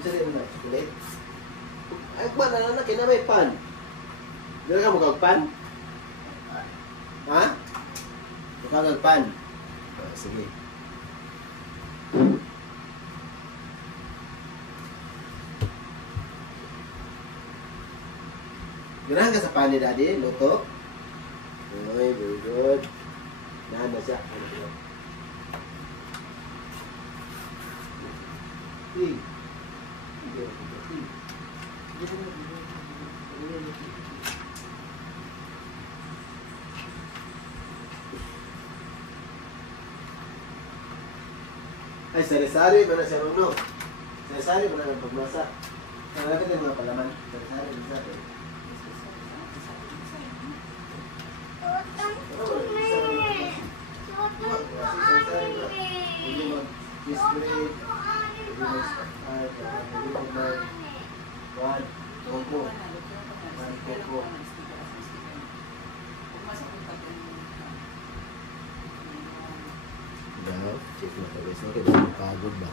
Isa rin mo na, chocolate. Ay, ba, nananak, kinamay pan. Dila ka magagpan? Ha? Magagpan. Sige. Ganahan ka sa pan ni Daddy, luto? Okay, very good. Nahan na siya. Ay, sari-sari ba na siya no? Sari-sari ba na ng pagmasa? Ano natin yung mga palaman? Sari-sari, sari-sari. Check na ito guys. Okay, dahil pagod ba?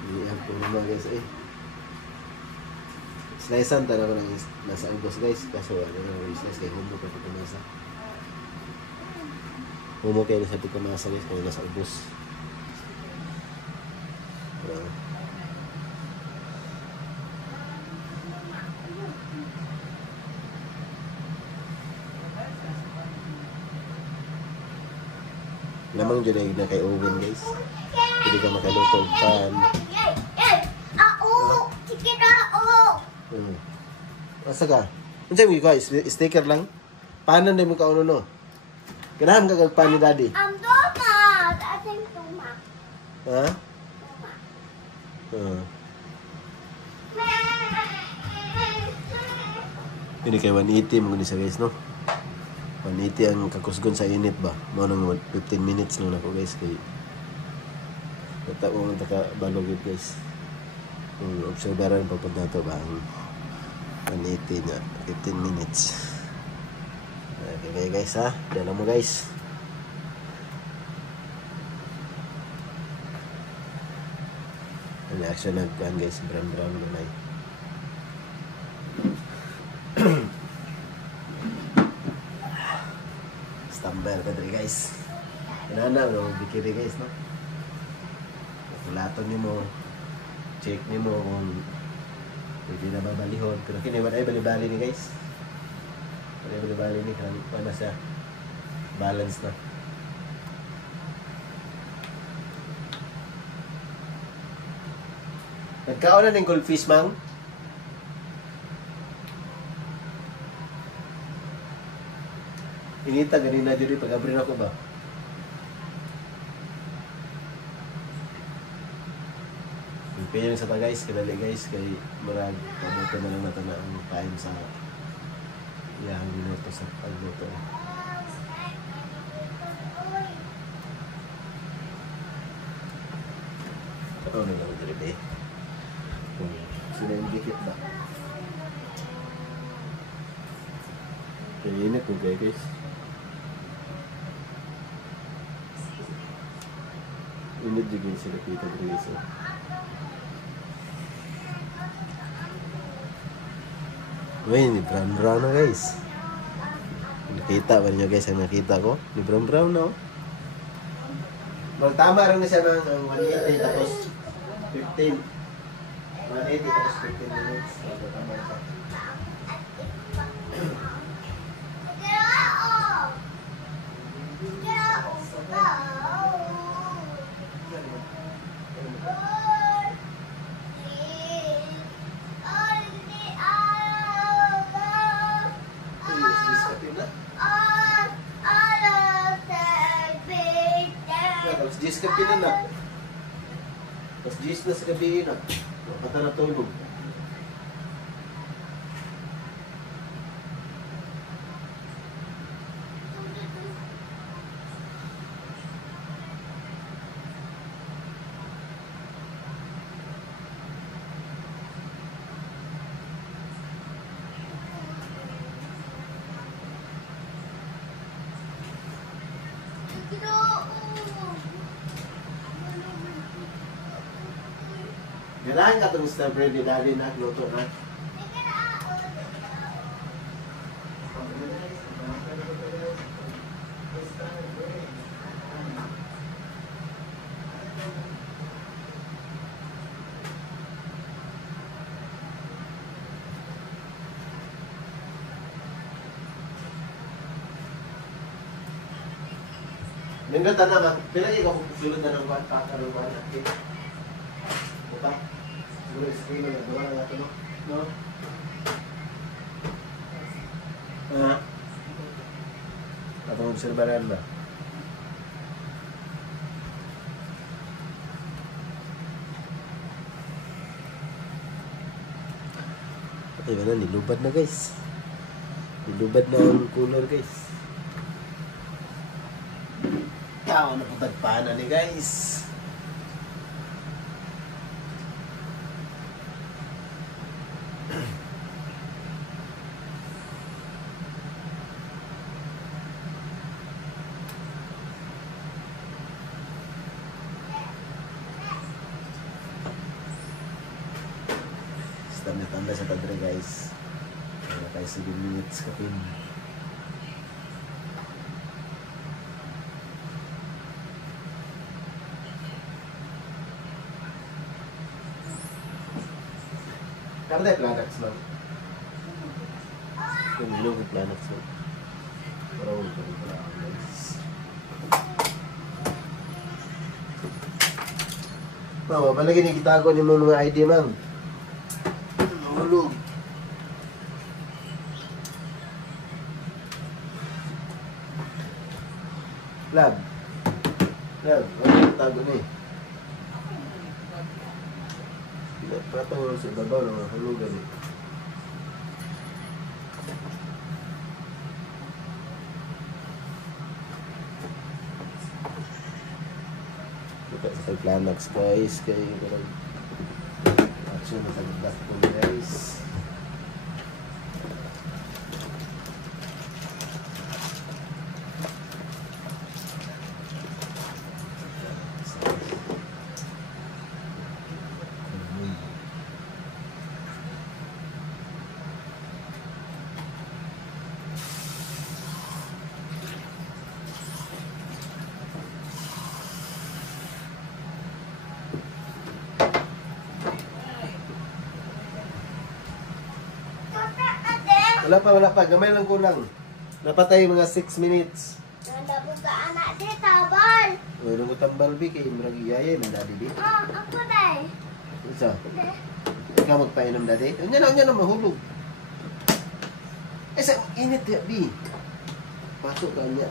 Hindi po naman guys eh. Slicean talaga ng nasa ubos guys. Kaso ano na slice kaya humo pa ito kumasa. Humo kayo sa ito kumasa guys kaya nasa ubos. Lamang dyan na kay Owen guys. Hindi ka makaluto ng pan. Asa ka? Ano mo guys? Sticker lang? Paano na mo ka ano no? Ganahan ka kagpan ni Daddy? Donut! I think donut. Ha? Ini kay 180 mo ni sa guys no? 180 ang kakusgon sa init ba? Mo nang 15 minutes lang ako guys kay tatawon ta ka balog guys. Obserbaran pagpad nato ba ang 180 na 15 minutes. Okay guys ha, dala mo guys. Ang action nagkuhan guys, brown ganay. Stumble ka dali guys. Inana no, bikiri guys no. Kulaton nimo, check nimo kung pwede na babalihon. Pero kini wala ay bali-bali ni guys. Wala bali-bali ni kan na siya. Balance na. Nagkaon na ng goldfish mang. Inita ganina diri pag-abrin ako ba? Pilihan sa ta guys, kadali guys kay murag pabuto na lang nato na ang time sa iyang minuto sa pagluto. Ano na lang diri be? Sila yung dikit ba? Kaya init kung guys. Init din sila kita guys. Uy, ni brown na guys. Nakita ba niyo guys ang nakita ko? Ni brown no? Magtama rin na siya ng 180 tapos 15. 180 tapos 15 minutes. Magtama siya. Tapos 10 ka na. Tapos 10 na sa gabi na. Pata na tulog. Ganahan ka itong strawberry ni Daddy na luto na. Nindot na naman, pilagi ka pupusulod na ng buwan, pakarong buwan natin. Buka? Siguro screen na nagawa na natin, no? No? Ha? Atong obserbaran ba? Ay, wala, nilubad na guys. Nilubad na ang cooler guys. Tao na pagtagpana ni guys. Tanda sa tadre guys. Wala tayo 7 minutes kapin. Kaya tayo products lang. Yung ilong yung products lang. Para huwag ka rin pala guys. Mama, palagi ni kita ko ni mga ID mang. Mahulog. Lab. Lab, ano tago ni? Patawag sa ibabaw ng mga hulugan eh. Buka sa pag-planax guys. Kaya yung action na tagdas ko guys. Wala pa. Gamay lang kulang. Napatay mga 6 minutes. Nandabo ka anak di tabal. Wala ko tambal bi kay murag iyaya na daddy bi. Oh, ako dai. Isa. Ikaw magpainom daddy. Unya na mahulog. Eh sa init ya bi. Pasok ka niya. Ya.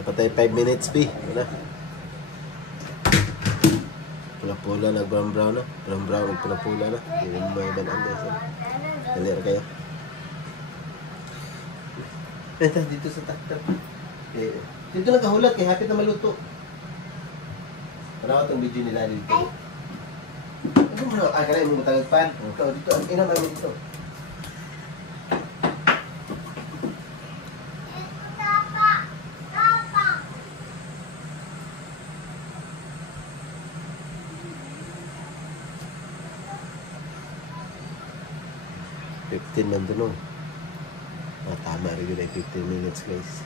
Napatay 5 minutes bi. Wala. Pula-pula na brown na. Brown ug pula-pula na. Hindi mo may banan guys. Dali ra kayo. Dito sa taktak. Dito lang kahulat kay hapit na maluto. Para itong video nila dito. Ano mo na? Kanay mo matagag pan. Ito, dito. Ang ina namin dito. Nandun o. Tama rin yun ay 15 minutes guys.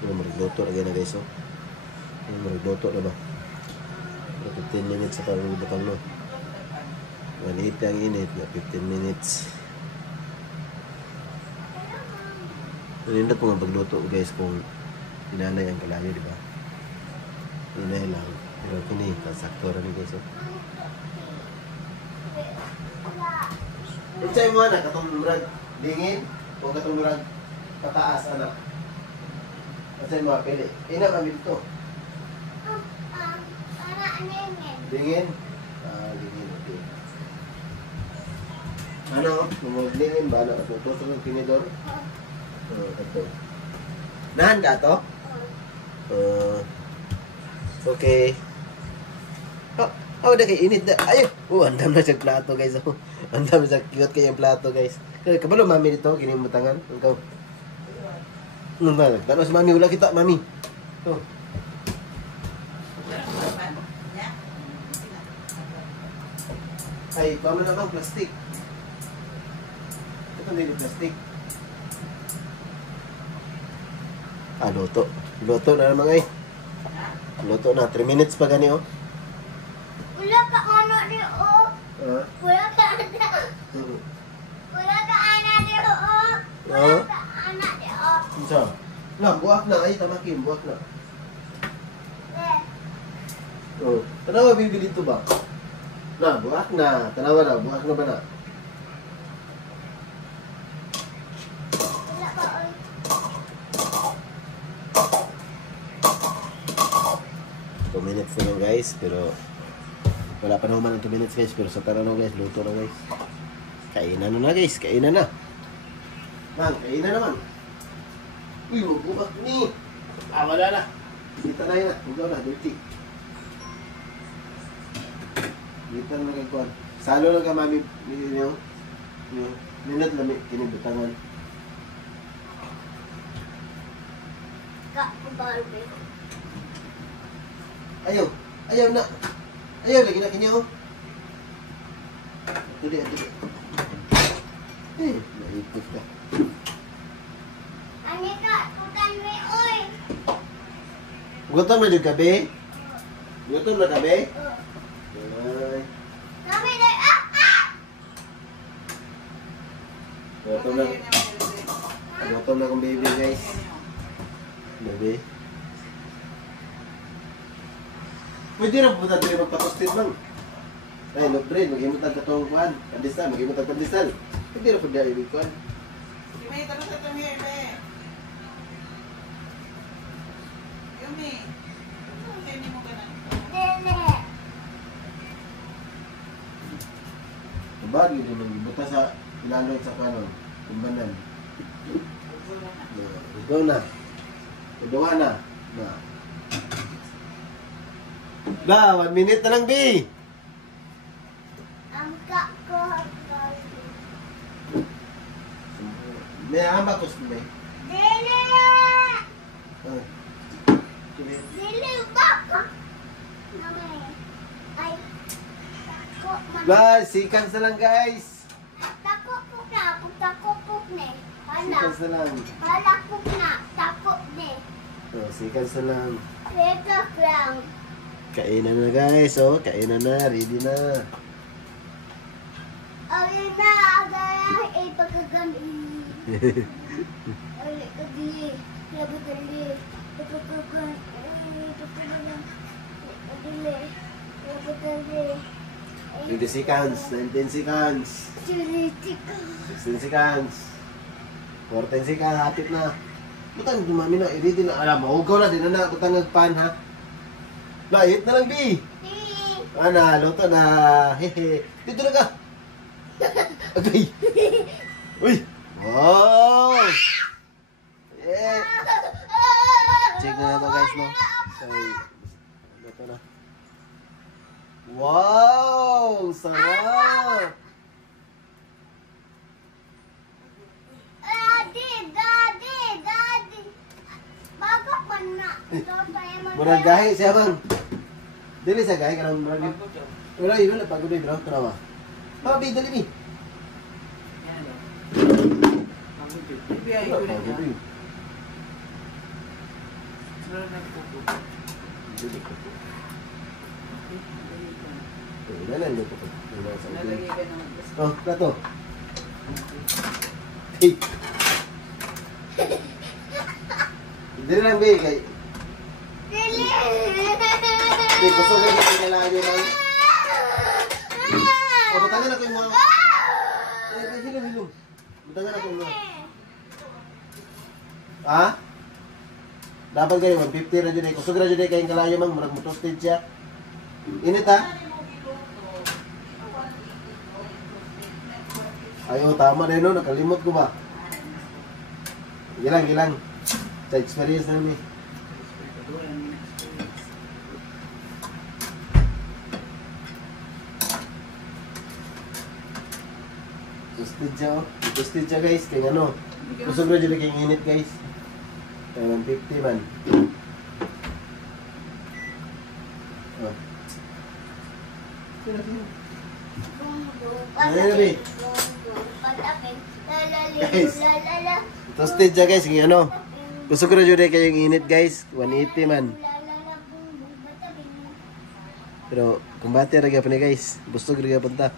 Yung maragloto na gana guys o. Yung maragloto na ba? 15 minutes sa parang batang no. Maliit ang init na 15 minutes. Manindot po nga pagluto guys kung inanay ang kalayo diba? Inay lang. Pero kini kasakto rin guys o. Unsay mo na katong murag dingin o katong murag Pataas, anak. Kasi mga pili. Ina, mami dito. Anak nengeng. Dingin? Dingin. Okay. Ano? Dingin ba? Ano? Tutusok ng tinidor? Ito. Nahanda to? Okay. Udah kayak ini dah. Ayo. Andam na sa plato guys. Andam sa cute kayo yung plato guys. Kabalo mami dito, kini mo tangan. Ikaw. Tanos mami ulah kita mami. Tuh. Ay, tama na bang plastic? Ito hindi plastic. Luto. Luto na naman ay. Luto na. 3 minutes pa gani oh. Wala ka anak di o. Wala ka anak. Wala ka anak di o. Wala ka anak di o. Isa. Na, buak na. Ay, tamakin. Buak na. Tanawa bibili ito ba? Na, buak na. Tanawa na. Buak na ba na? Wala ka o. 2 minutes na lang guys, pero wala pa naman ng 2 minutes guys, pero sa tara na guys, luto na guys. Kainan na guys, kainan na. Man, kainan naman. Uy, magbubak ni. Wala na. Dito na yun na. Huwag na, dirty. Dito na nagkikuhan. Salo lang ka mami, minat lamig, kinibutangan. Kak, Barbie. Ayaw, ayaw na. Ayaw, lagi na kanya oh. Atuloy, atuloy. Naipos ka. Ani ka, tutan mo oy. Gutom na dyan gabi? Gutom na gabi? Ay. Kami na, Gutom na. Gutom na kong baby guys. Baby. Pwede rin pupunta dito magpatostin bang? Ay, no brain, mag-imot ang katong kuhan. Pandesal, mag-imot ang pandesal. Pwede rin pupunta ibig kuhan. May tanong sa tami, Ibe. Yumi. Hindi mo ka na. Dele. Kabagi din ang ibuta sa ilalong sa kanon. Kumbanan. Ikaw na. Kuduha na. Na. Ba, 1 minute na lang, B. Ang kak ko, May amakos na may. Dele. Dele, baka. Namay. Ay. Tako. Ba, seconds na lang guys. Tako po na. Tako po na. Seconds na lang. Hala po na. Tako na. Seconds na lang. Ito lang. Kainan na guys, oh. Kainan na, ready na. Ay na, agaya. Ay, pagkagami. Ay, kagili. Labi kagili. Pagkagami. Ay, pagkagami. Kagili. Labi kagili. 20 seconds, 19 seconds, Chilitika. 16 seconds, 14 seconds, hapit na. Butang dumami na, ready na. Alam mo, hugaw na, di na butang nagpan ha. Lait na lang, B. Ana, luto na. Hehe. Dito na ka. Agay. Uy. Wow. Yeah. Check na to guys, no? Okay. Luto na. Wow! Sarap! Daddy. Bago pa na. Murag gahi siya bang? Dili siya gahi kanang murag. Wala yun na pagod bro, tanawa. Pabi dali mi. Ibe ay ko na. Dili ko. Wala na ko. Nalagay ka ng gusto. Oh, plato. Hey. Dili lang bi kay. Di gusto ko yung kailangan nyo lang. O, batangan ako yung mga... Hilong. Batangan ako yung mga... Ha? Dapat kayo 150 ra jud ay kusog ra jud ay kayong kalayo mang murag mo toasted siya. Init ha? Ayo tama na no, nakalimot ko ba? Ilang. Sa experience na ni. Toasted siya guys, kaya ano, kusog na dyan kayong init guys. Kaya 150 man. Oh. Guys, toasted siya guys, kaya ano, kusog na dyan kayong init guys, 180 man. Pero, kumbate ra gyapon ni guys, busog ra gyapon ta.